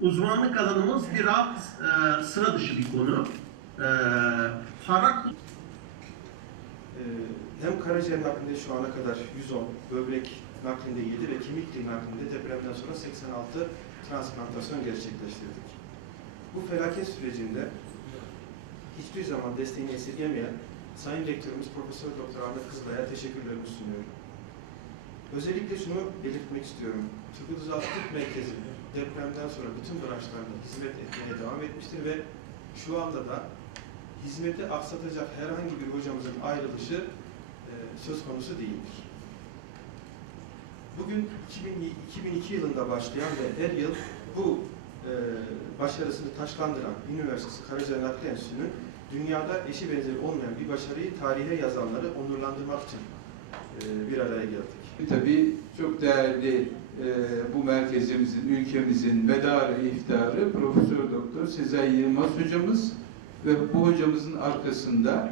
Uzmanlık alanımız biraz e, sıra dışı bir konu. E, para karaciğer naklinde şu ana kadar 110, böbrek naklinde 7 ve kemik naklinde depremden sonra 86 transplantasyon gerçekleştirdik. Bu felaket sürecinde hiçbir zaman desteğini esirgemeyen Sayın Rektörümüz Profesör Doktor Ahmet Kızılay'a teşekkürlerimi sunuyorum. Özellikle şunu belirtmek istiyorum. Özal Tıp Merkezi depremden sonra bütün branşlarında hizmet etmeye devam etmiştir ve şu anda da hizmeti aksatacak herhangi bir hocamızın ayrılışı söz konusu değildir. Bugün 2000 2002 yılında başlayan ve her yıl bu e, başarısını taşlandıran Üniversitesi Karaca Nakli Enstitüsü'nün dünyada eşi benzeri olmayan bir başarıyı tarihe yazanları onurlandırmak için e, bir araya geldik. Tabii çok değerli e, bu merkezimizin, ülkemizin medarı iftarı Profesör Doktor Sezai Yılmaz hocamız ve bu hocamızın arkasında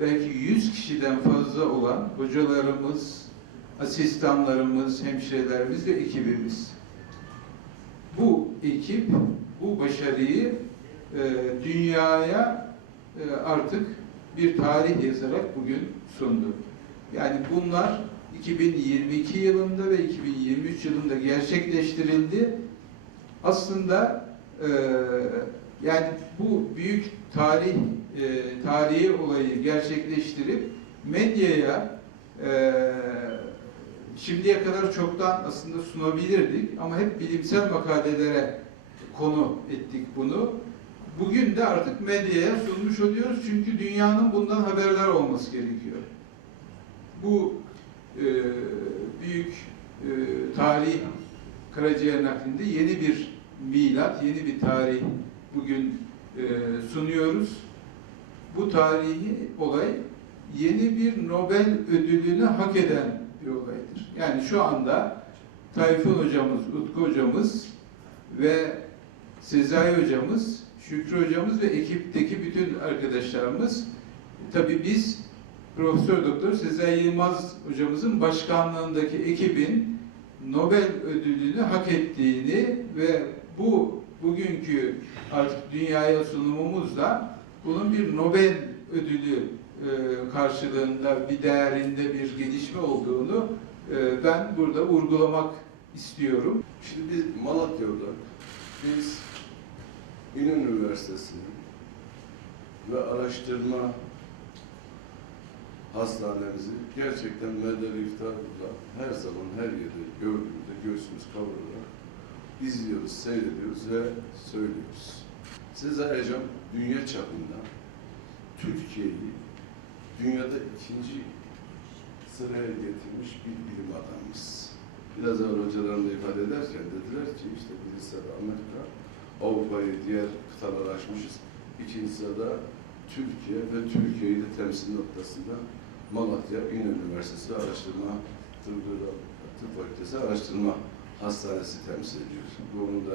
belki 100 kişiden fazla olan hocalarımız, asistanlarımız, hemşirelerimiz ve ekibimiz. Bu ekip bu başarıyı e, dünyaya e, artık bir tarih yazarak bugün sundu. Yani bunlar 2022 yılında ve 2023 yılında gerçekleştirildi. Aslında e, yani bu büyük tarih e, tarihi olayı gerçekleştirip medyaya e, şimdiye kadar çoktan aslında sunabilirdik ama hep bilimsel makalelere konu ettik bunu. Bugün de artık medyaya sunmuş oluyoruz çünkü dünyanın bundan haberdar olması gerekiyor. Bu e, büyük e, tarih karaciğer naklinde yeni bir milat, yeni bir tarih bugün e, sunuyoruz. Bu tarihi olay yeni bir Nobel ödülünü hak eden bir olaydır. Yani şu anda Tayfun hocamız, Utku hocamız ve Sezai hocamız, Şükrü hocamız ve ekipteki bütün arkadaşlarımız tabii biz Profesör Doktor Sezai Yılmaz hocamızın başkanlığındaki ekibin Nobel ödülünü hak ettiğini ve bu bugünkü artık dünyaya sunumumuzda bunun bir Nobel ödülü e, karşılığında bir değerinde bir gelişme olduğunu e, ben burada vurgulamak istiyorum. Şimdi biz Malatya'da biz İnönü Üniversitesi'nin ve araştırma hastanemizi gerçekten medar iftarla her zaman her yerde gördüğümüzde göğsümüz kavrularak izliyoruz, seyrediyoruz ve söylüyoruz. Sezai Hocam dünya çapında Türkiye'yi dünyada ikinci sıraya getirmiş bir bilim adamımız. Biraz evvel hocalarım da ifade ederken dediler ki işte birinci sırada Amerika, Avrupa'yı diğer kıtalar aşmışız. İkinci sırada Türkiye ve Türkiye'yi de temsil noktasında Malatya İnönü Üniversitesi Araştırma Tıp Fakültesi Araştırma Hastanesi temsil ediyor. Bu onun da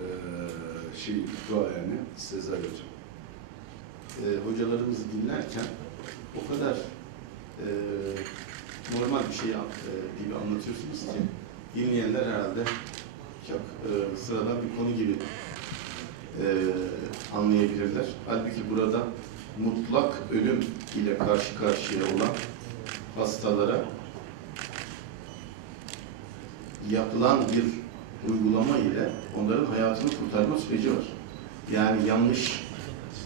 eee şey, duayeni Sezai Hocam. e, hocalarımızı dinlerken o kadar e, normal bir şey e, gibi anlatıyorsunuz ki dinleyenler herhalde çok e, sıradan bir konu gibi e, anlayabilirler. Halbuki burada mutlak ölüm ile karşı karşıya olan hastalara yapılan bir uygulama ile onların hayatını kurtarma süreci var. Yani yanlış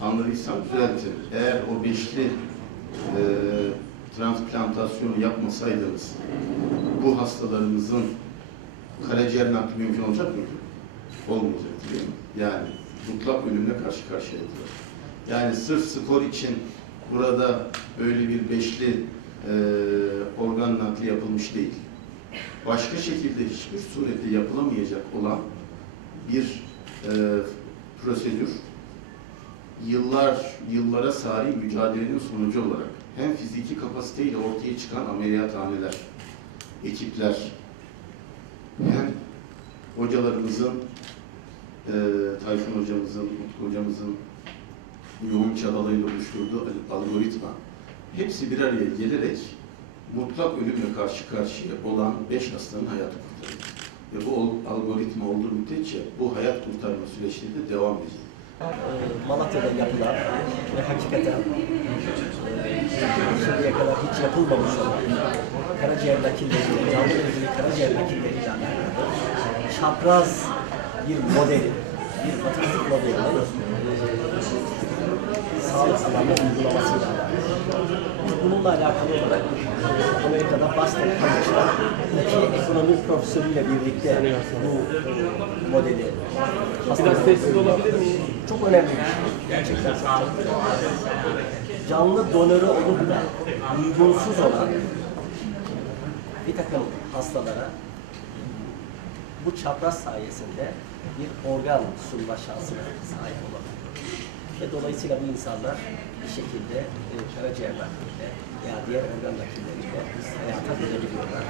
anladıysam düzeltin. Eğer o beşli e, transplantasyonu yapmasaydınız bu hastalarımızın karaciğer nakli mümkün olacak mıydı? Olmayacaktı değil mi? Yani mutlak ölümle karşı karşıyaydılar. Yani sırf skor için burada böyle bir beşli e, organ nakli yapılmış değil. Başka şekilde hiçbir surette yapılamayacak olan bir e, prosedür. Yıllar, yıllara sari mücadelenin sonucu olarak hem fiziki kapasiteyle ortaya çıkan ameliyathaneler, ekipler hem hocalarımızın e, Tayfun hocamızın, Utku hocamızın yoğun çabalarıyla oluşturduğu algoritma hepsi bir araya gelerek mutlak ölümle karşı karşıya olan beş hastanın hayatı kurtarıyor. Ve bu algoritma olduğu müddetçe bu hayat kurtarma süreçleri de devam edecek. Malatya'da yapılan ve hakikaten şimdiye kadar hiç yapılmamış olan karaciğer nakilleriyle, canlı ilgili karaciğer nakilleriyle alakalı çapraz bir modeli, e, sağlık alanında uygulamasıyla. Biz bununla alakalı olarak Amerika'da Boston College'da iki ekonomi profesörüyle birlikte bu modeli Biraz sessiz olabilir miyim? Çok önemli bir şey. Gerçekten. Canlı donörü olup da uygunsuz olan bir takım hastalara bu çapraz sayesinde bir organ sunma şansına sahip olabiliyor. Ve dolayısıyla bu insanlar bir şekilde e, karaciğer nakliyle veya diğer organ nakilleriyle hayata dönebiliyorlar.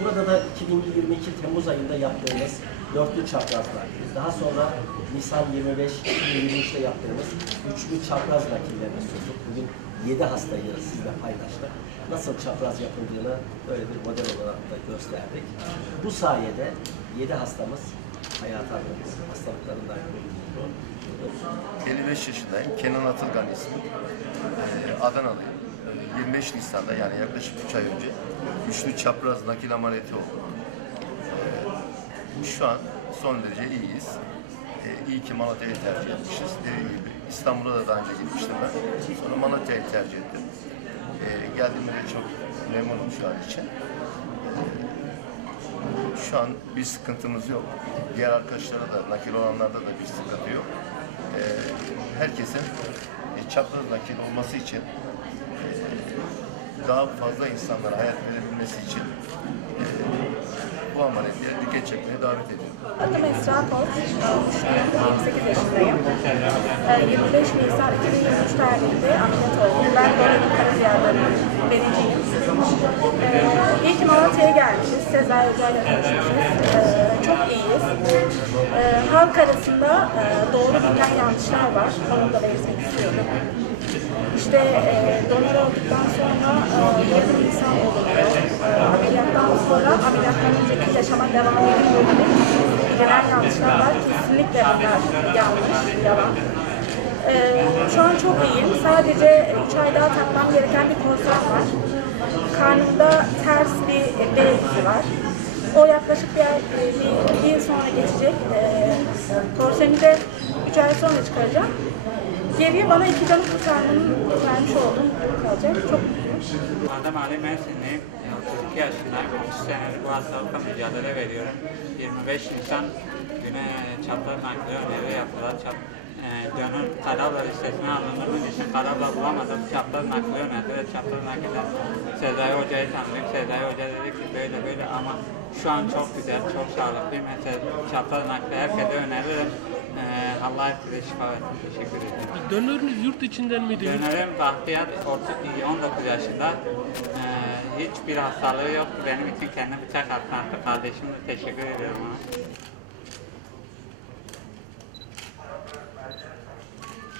Burada da 2022 Temmuz ayında yaptığımız dörtlü çapraz nakil, daha sonra Nisan 25 2023'te yaptığımız üçlü çapraz nakillerini sunduk. Bugün 7 hastayı sizle paylaştık. Nasıl çapraz yapıldığını böyle bir model olarak da gösterdik. Bu sayede 7 hastamız hayata. Hastalıklarından kurtuldu. 55 yaşındayım. Kenan Atılgan ismim. Ee, Adanalıyım. Ee, 25 Nisan'da yani yaklaşık 3 ay önce üçlü çapraz nakil ameliyatı oldu. Ee, şu an son derece iyiyiz. Ee, iyi ki Malatya'yı tercih etmişiz. Dediğim gibi İstanbul'a da daha önce gitmiştim ben. Sonra Malatya'yı tercih ettim. Ee, geldiğimde de çok memnunum şu an için. Şu an bir sıkıntımız yok. Diğer arkadaşlara da, nakil olanlarda da bir sıkıntı yok. Ee, herkesin e, çapraz nakil olması için e, daha fazla insanlara hayat verebilmesi için e, bu ameliyatı dikkat çekmeye davet ediyorum. Adım Esra Koç, 28 yaşındayım. Ee, 25 Nisan 2023 tarihinde ameliyat oldum. Ben Dora'nın karaciğerlerinin vericiyim. Ee, Malatya'ya Hoca ile tanışmışız. Ee, çok iyiyiz. Ee, halk arasında e, doğru bilinen yanlışlar var, onu da belirtmek istiyorum. İşte e, donör olduktan sonra e, yakın insan olunuyor. E, ameliyattan sonra ameliyattan önceki yaşama devam ediyor genel yanlışlar var. Kesinlikle bunlar yanlış, yalan. E, şu an çok iyiyim. Sadece 3 ay daha takmam gereken bir konser var. Karnımda ters e, B izi var. O yaklaşık bir, e, bir, bir yıl sonra geçecek. E, korsemi de 3 ay sonra çıkaracağım. Geriye bana iki canı kurtarmanın vermiş olduğum kalacak. Çok mutluyum. Adem Ali Mersinliyim. 32 yaşındayım. 30 senedir bu hastalıkla mücadele veriyorum. 25 Nisan güne çapraz nakli öneri yaptılar. Çap, e, dönüm Karabağ listesine alındığımız için Karabağ bulamadım. Çapraz nakli önerdi ve çapraz nakilden Sezai Hoca'yı tanıdık. Sezai Hoca dedi böyle böyle ama şu an çok güzel, çok sağlıklıyım. Mesela çapraz nakli herkese öneririm. E, Allah herkese şifa versin. Teşekkür ederim. Dönörünüz yurt içinden miydi? Dönerim Bahtiyar Ortuk 19 yaşında. Ee, hiçbir hastalığı yok. Benim için kendi bıçak attı. Kardeşime teşekkür ediyorum ona.